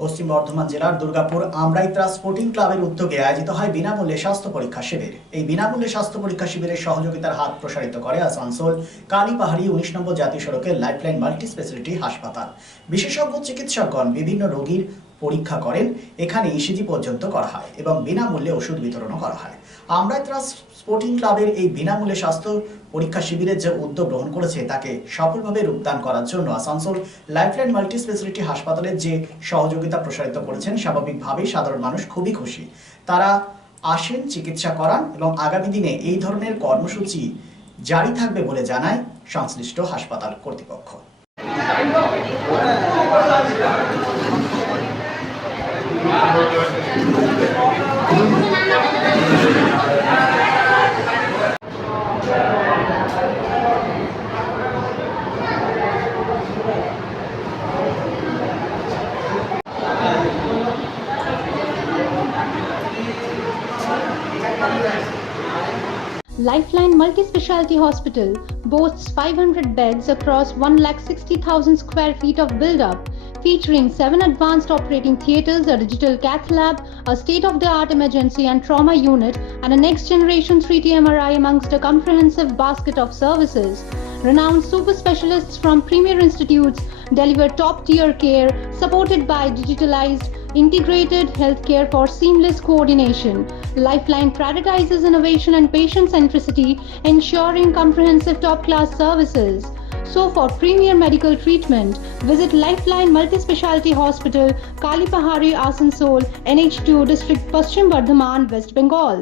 পশ্চিম বর্ধমান জেলার দুর্গাপুর আমরাইত্রা স্পোর্টিং ক্লাবের উদ্যোগে আয়োজিত হয় বিনামূল্যে স্বাস্থ্য পরীক্ষা শিবির। এই বিনামূল্যে স্বাস্থ্য পরীক্ষা শিবিরের সহযোগিতার হাত প্রসারিত করে আসানসোল কালীপাহাড়ি 19 নম্বর জাতীয় সড়কের লাইফলাইন মাল্টি স্পেশালিটি হাসপাতাল। বিশেষজ্ঞ চিকিৎসকগণ বিভিন্ন রোগীর পরীক্ষা করেন। এখানে ইসিজি পর্যন্ত করা হয় এবং বিনামূল্যে ওষুধ বিতরণও করা হয়। আমরাইত্রা স্পোর্টিং ক্লাবের এই বিনামূল্যে স্বাস্থ্য পরীক্ষা শিবিরের যে উদ্যোগ গ্রহণ করেছে তাকে সফলভাবে রূপদান করার জন্য আসানসোল লাইফলাইন মাল্টি স্পেশালিটি হাসপাতালের যে সহযোগিতা প্রসারিত করেছেন, স্বাভাবিকভাবেই সাধারণ মানুষ খুবই খুশি। তারা আসেন, চিকিৎসা করান এবং আগামী দিনে এই ধরনের কর্মসূচি জারি থাকবে বলে জানায় সংশ্লিষ্ট হাসপাতাল কর্তৃপক্ষ। Lifeline Multi-Speciality Hospital boasts 500 beds across 160,000 square feet of build-up, featuring 7 advanced operating theatres, a digital cath lab, a state-of-the-art emergency and trauma unit, and a next-generation 3D MRI amongst a comprehensive basket of services. Renowned super specialists from premier institutes deliver top-tier care, supported by digitalized integrated healthcare for seamless coordination. Lifeline prioritizes innovation and patient centricity, ensuring comprehensive top-class services. So for premier medical treatment, visit Lifeline Multi-Speciality Hospital, Kalipahari, Asansol, NH2 District, Paschim Bardhaman, West Bengal.